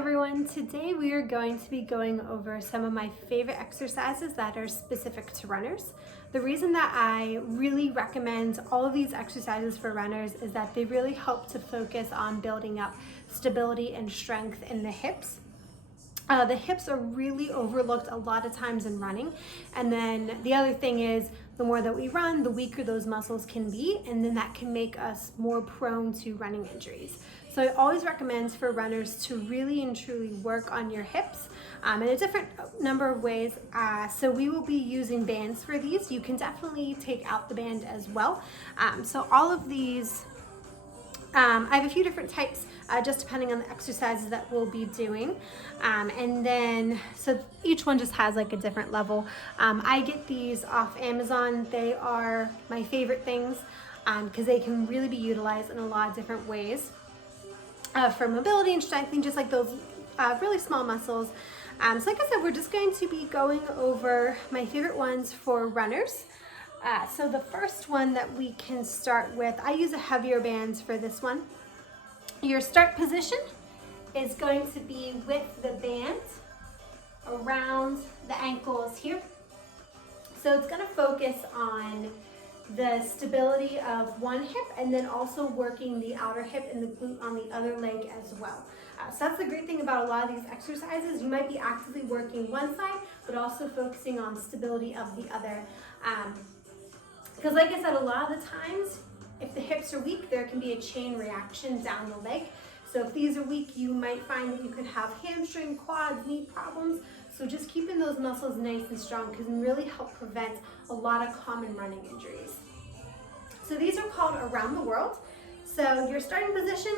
everyone. Today we are going to be going over some of my favorite exercises that are specific to runners. The reason that I really recommend all of these exercises for runners is that they really help to focus on building up stability and strength in the hips. The hips are really overlooked a lot of times in running. And then the other thing is the more that we run, the weaker those muscles can be, and then that can make us more prone to running injuries. So I always recommend for runners to really and truly work on your hips in a different number of ways. So we will be using bands for these. You can definitely take out the band as well. So all of these, I have a few different types just depending on the exercises that we'll be doing. And then, so each one just has like a different level. I get these off Amazon. They are my favorite things because they can really be utilized in a lot of different ways for mobility and strengthening, just like those really small muscles. So like I said, we're just going to be going over my favorite ones for runners. So the first one that we can start with, I use a heavier band for this one. Your start position is going to be with the band around the ankles here. So it's going to focus on the stability of one hip and then also working the outer hip and the glute on the other leg as well. So that's the great thing about a lot of these exercises. You might be actively working one side, but also focusing on stability of the other. Because like I said, a lot of the times, if the hips are weak, there can be a chain reaction down the leg. So if these are weak, you might find that you could have hamstring, quads, knee problems. So just keeping those muscles nice and strong can really help prevent a lot of common running injuries. So these are called around the world. So your starting position,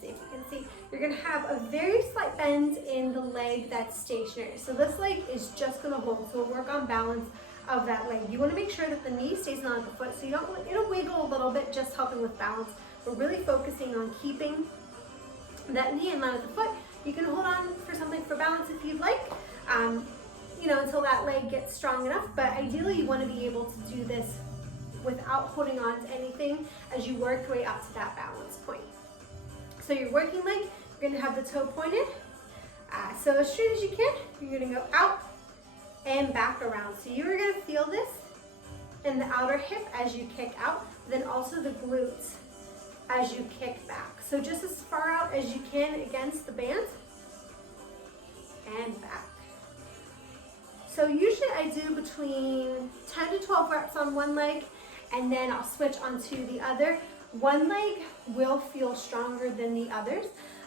see if you can see, you're gonna have a very slight bend in the leg that's stationary. So this leg is just gonna hold, so we'll work on balance of that leg. You want to make sure that the knee stays on the foot, so you don't, it'll wiggle a little bit, just helping with balance. We're really focusing on keeping that knee in line with the foot. You can hold on for something for balance if you'd like, until that leg gets strong enough, but ideally you want to be able to do this without holding on to anything as you work your way up to that balance point. So your working leg, you're going to have the toe pointed. So as straight as you can, you're going to go out and back around. So you're going to feel this in the outer hip as you kick out, then also the glutes as you kick back. So just as far out as you can against the band and back. So usually I do between 10 to 12 reps on one leg and then I'll switch onto the other. One leg will feel stronger than the others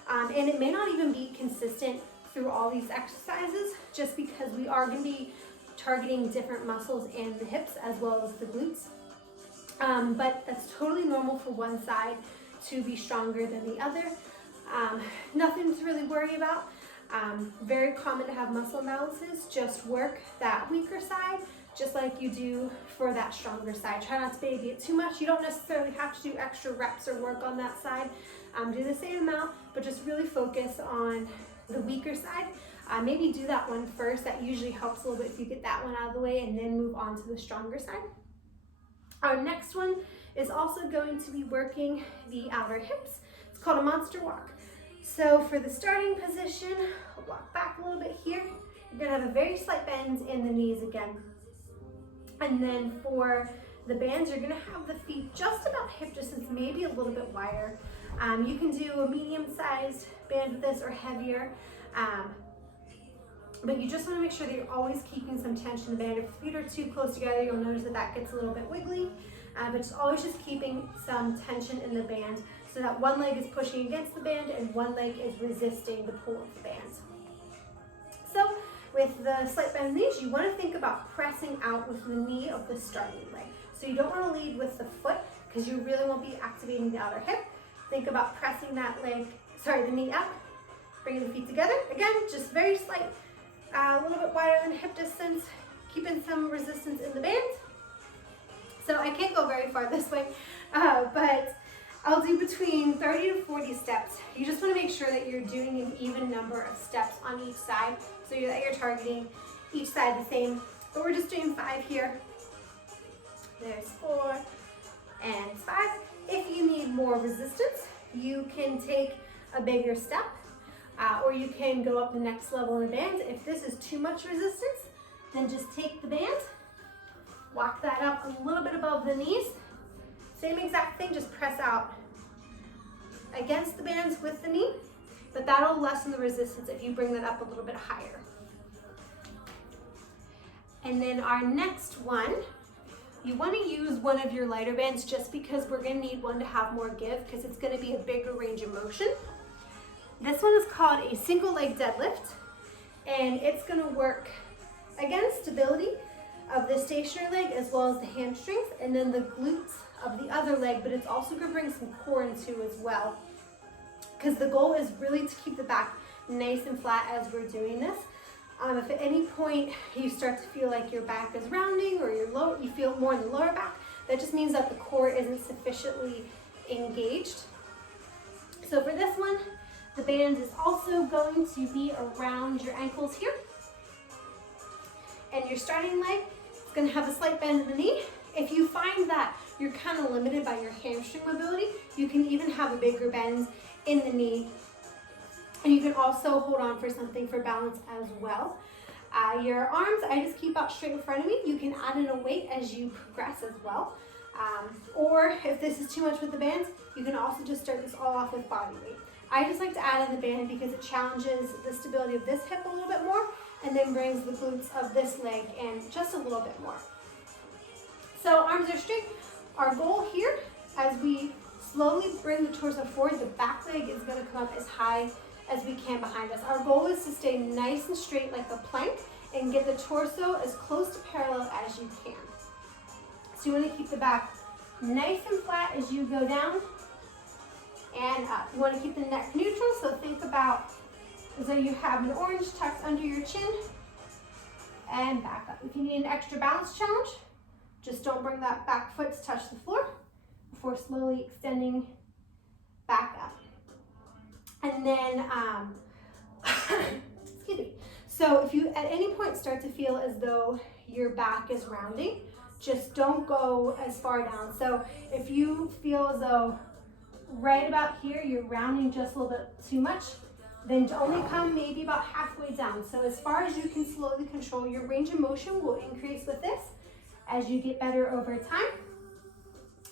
and it may not even be consistent through all these exercises, just because we are going to be targeting different muscles in the hips as well as the glutes. But that's totally normal for one side to be stronger than the other. Nothing to really worry about. Very common to have muscle imbalances. Just work that weaker side just like you do for that stronger side. Try not to baby it too much. You don't necessarily have to do extra reps or work on that side. Do the same amount, but just really focus on the weaker side. Maybe do that one first. That usually helps a little bit if you get that one out of the way and then move on to the stronger side. Our next one is also going to be working the outer hips. It's called a monster walk. So for the starting position, I'll walk back a little bit here. You're gonna have a very slight bend in the knees again. And then for the bands, you're gonna have the feet just about hip distance, maybe a little bit wider. You can do a medium-sized band with this or heavier, but you just want to make sure that you're always keeping some tension in the band. If the feet are too close together, you'll notice that that gets a little bit wiggly, but just always just keeping some tension in the band so that one leg is pushing against the band and one leg is resisting the pull of the band. So with the slight bend in the knees, you want to think about pressing out with the knee of the starting leg. So you don't want to lead with the foot because you really won't be activating the outer hip. Think about pressing that the knee up, bringing the feet together. Again, just very slight, a little bit wider than hip distance, keeping some resistance in the band. So I can't go very far this way, but I'll do between 30 to 40 steps. You just want to make sure that you're doing an even number of steps on each side so that you're targeting each side the same. But we're just doing 5 here. There's 4 and 5. If you need more resistance, you can take a bigger step. Or you can go up the next level in a band. If this is too much resistance, then just take the band, walk that up a little bit above the knees. Same exact thing, just press out against the bands with the knee, but that'll lessen the resistance if you bring that up a little bit higher. And then our next one, you want to use one of your lighter bands just because we're going to need one to have more give because it's going to be a bigger range of motion. This one is called a single leg deadlift, and it's going to work again stability of the stationary leg as well as the hamstrings and then the glutes of the other leg, but it's also going to bring some core into as well because the goal is really to keep the back nice and flat as we're doing this. If at any point you start to feel like your back is rounding or you feel more in the lower back, that just means that the core isn't sufficiently engaged. So for this one, the band is also going to be around your ankles here. And your starting leg is going to have a slight bend in the knee. If you find that you're kind of limited by your hamstring mobility, you can even have a bigger bend in the knee. And you can also hold on for something for balance as well. Your arms, I just keep out straight in front of me. You can add in a weight as you progress as well. Or if this is too much with the bands, you can also just start this all off with body weight. I just like to add in the band because it challenges the stability of this hip a little bit more and then brings the glutes of this leg in just a little bit more. So arms are straight. Our goal here, as we slowly bring the torso forward, the back leg is going to come up as high as we can behind us. Our goal is to stay nice and straight like a plank and get the torso as close to parallel as you can. So you want to keep the back nice and flat as you go down and up. You want to keep the neck neutral, so think about as though you have an orange tucked under your chin and back up. If you need an extra balance challenge, just don't bring that back foot to touch the floor before slowly extending back up. And then, excuse me. So if you at any point start to feel as though your back is rounding, just don't go as far down. So if you feel as though right about here you're rounding just a little bit too much, then only come maybe about halfway down. So as far as you can slowly control, your range of motion will increase with this as you get better over time.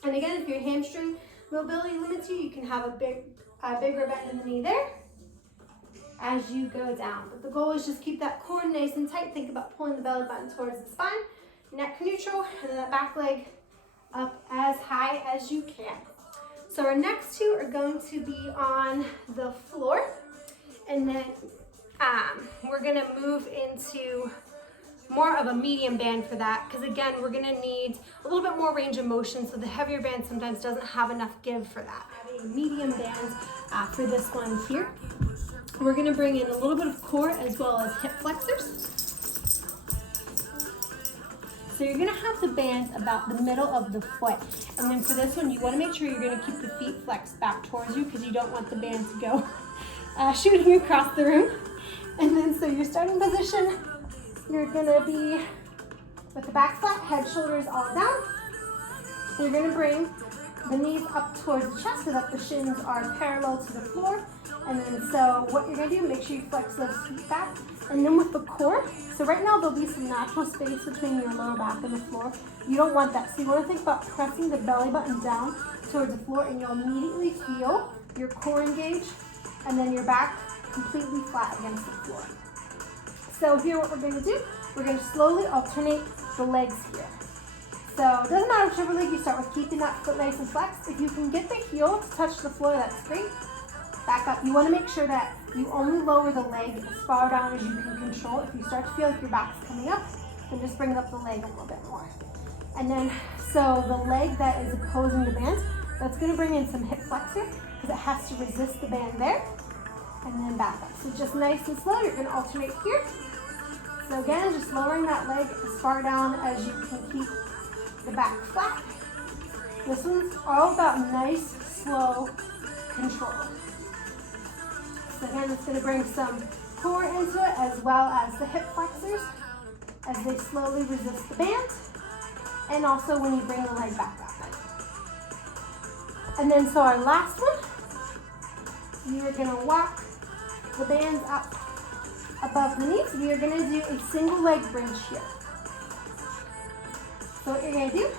And again, if your hamstring mobility limits you, you can have a bigger bend in the knee there as you go down. But the goal is just keep that core nice and tight. Think about pulling the belly button towards the spine, neck neutral, and then that back leg up as high as you can. So our next two are going to be on the floor, and then we're gonna move into more of a medium band for that, because again, we're gonna need a little bit more range of motion, so the heavier band sometimes doesn't have enough give for that. Having a medium band for this one here. We're gonna bring in a little bit of core as well as hip flexors. So you're gonna have the band about the middle of the foot. And then for this one, you wanna make sure you're gonna keep the feet flexed back towards you because you don't want the band to go shooting across the room. And then so your starting position, you're gonna be with the back flat, head, shoulders all down. You're gonna bring the knees up towards the chest so that the shins are parallel to the floor. And then so what you're gonna do, make sure you flex those feet back. And then with the core, so right now there'll be some natural space between your lower back and the floor. You don't want that. So you wanna think about pressing the belly button down towards the floor, and you'll immediately feel your core engage and then your back completely flat against the floor. So here what we're gonna do, we're gonna slowly alternate the legs here. So it doesn't matter whichever leg you start with, keeping that foot nice and flexed. If you can get the heel to touch the floor, that's great. Back up. You wanna make sure that you only lower the leg as far down as you can control. If you start to feel like your back's coming up, then just bring up the leg a little bit more. And then, so the leg that is opposing the band, that's gonna bring in some hip flexor because it has to resist the band there. And then back up. So just nice and slow, you're gonna alternate here. So again, just lowering that leg as far down as you can keep the back flat. This one's all about nice, slow control. So again, it's gonna bring some core into it as well as the hip flexors as they slowly resist the band. And also when you bring the leg back up. And then so our last one, you are gonna walk the bands up above the knees, we are gonna do a single leg bridge here. So what you're gonna do,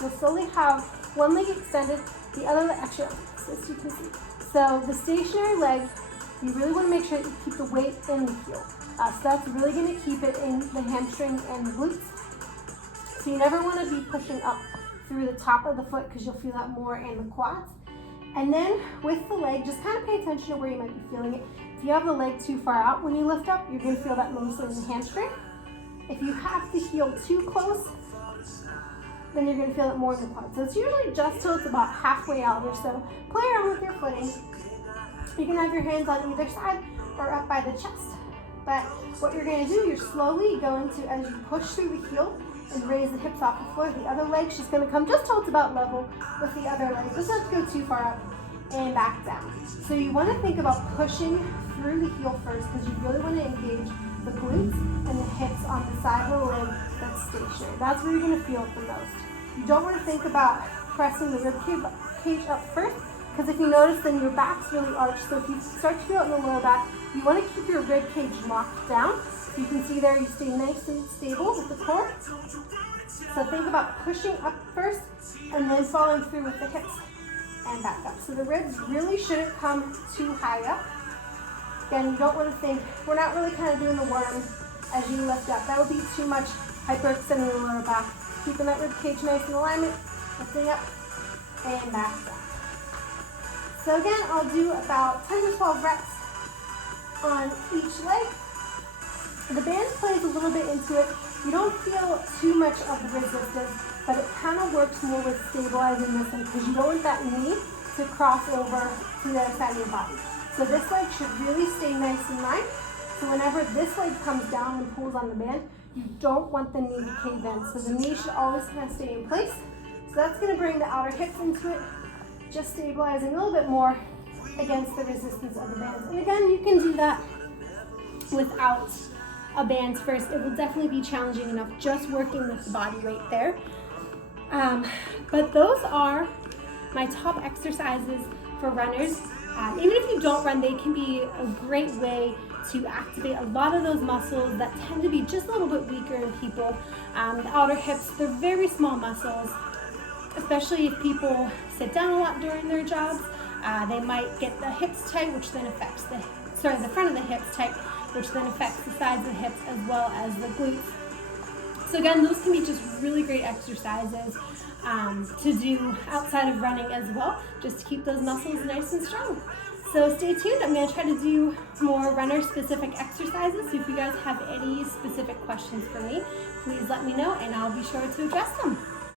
you'll slowly have one leg extended, the other leg, actually, as you can see. So the stationary leg, you really wanna make sure that you keep the weight in the heel. So that's really gonna keep it in the hamstring and the glutes. So you never wanna be pushing up through the top of the foot because you'll feel that more in the quads. And then with the leg, just kind of pay attention to where you might be feeling it. If you have the leg too far out when you lift up, you're gonna feel that mostly in the hamstring. If you have the heel too close, then you're gonna feel it more in the quad. So it's usually just till it's about halfway out or so. Play around with your footing. You can have your hands on either side or up by the chest. But what you're gonna do, you're slowly going to, as you push through the heel and raise the hips off the floor, the other leg's just gonna come just till it's about level with the other leg. Doesn't have to go too far up and back down. So you wanna think about pushing through the heel first because you really wanna engage the glutes and the hips on the side of the leg that's stationary. That's where you're gonna feel it the most. You don't wanna think about pressing the rib cage up first because if you notice, then your back's really arched. So if you start to feel it in the lower back, you wanna keep your rib cage locked down. So you can see there, you stay nice and stable with the core. So think about pushing up first and then following through with the hips and back up. So the ribs really shouldn't come too high up. Again, you don't want to think, we're not really kind of doing the worm as you lift up. That would be too much hyperextending the lower back. Keeping that rib cage nice in alignment, lifting up and back down. So again, I'll do about 10 to 12 reps on each leg. The band plays a little bit into it. You don't feel too much of the resistance, but it kind of works more with stabilizing this one because you don't want that knee to cross over to the other side of your body. So this leg should really stay nice and line. So whenever this leg comes down and pulls on the band, you don't want the knee to cave in. So the knee should always kind of stay in place. So that's going to bring the outer hips into it, just stabilizing a little bit more against the resistance of the bands. And again, you can do that without a band first. It will definitely be challenging enough just working with the body weight there. But those are my top exercises for runners. Even if you don't run, they can be a great way to activate a lot of those muscles that tend to be just a little bit weaker in people. The outer hips, they're very small muscles, especially if people sit down a lot during their jobs. They might get the hips tight, which then affects the front of the hips tight, which then affects the sides of the hips as well as the glutes. So again, those can be just really great exercises to do outside of running as well, just to keep those muscles nice and strong. So stay tuned. I'm going to try to do more runner-specific exercises. So if you guys have any specific questions for me, please let me know and I'll be sure to address them.